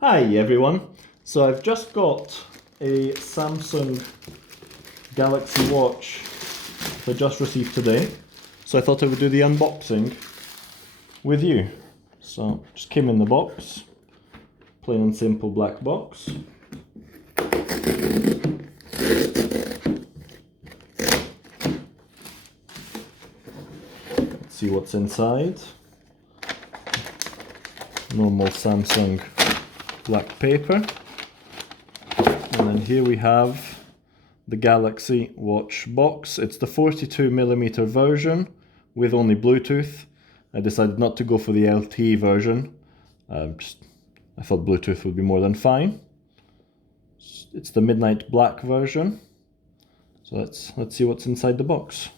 Hi everyone, so I've just got a Samsung Galaxy Watch that I just received today, so I thought I would do the unboxing with you. So just came in the box, plain and simple black box. Let's see what's inside. Normal Samsung black paper, and then here we have the Galaxy Watch box. It's the 42mm version with only Bluetooth. I decided not to go for the LTE version. I thought Bluetooth would be more than fine. It's the midnight black version. So let's see what's inside the box.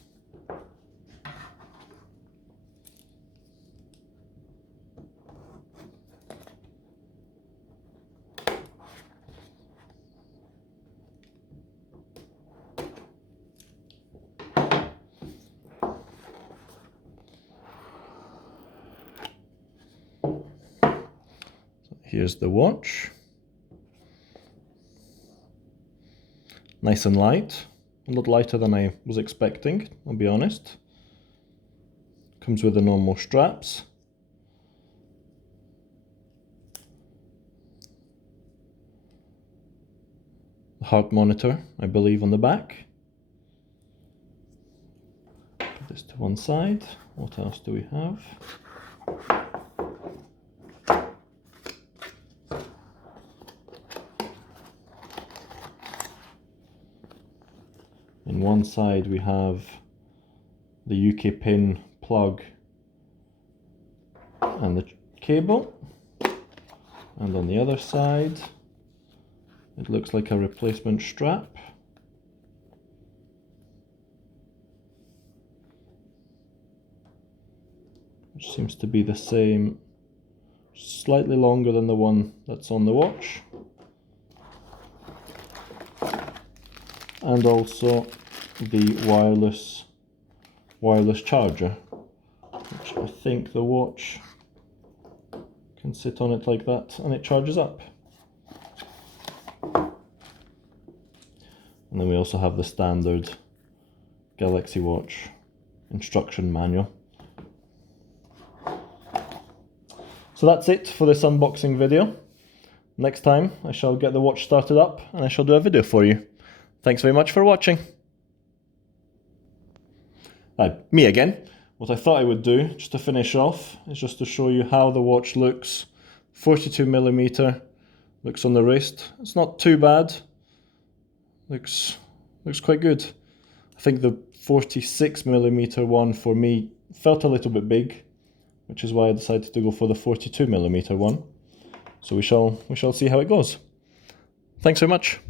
Here's the watch. Nice and light. A lot lighter than I was expecting, I'll be honest. Comes with the normal straps. The heart monitor, I believe, on the back. Put this to one side. What else do we have? On one side we have the UK pin plug and the cable, and on the other side it looks like a replacement strap. Which seems to be the same, slightly longer than the one that's on the watch. And also the wireless charger, which I think the watch can sit on it like that and it charges up. And then we also have the standard Galaxy Watch instruction manual. So that's it for this unboxing video. Next time I shall get the watch started up and I shall do a video for you. Thanks very much for watching. Me again. What I thought I would do, just to finish off, is just to show you how the watch looks. 42mm, looks on the wrist. It's not too bad. Looks quite good. I think the 46mm one for me felt a little bit big, which is why I decided to go for the 42mm one. So we shall see how it goes. Thanks very much.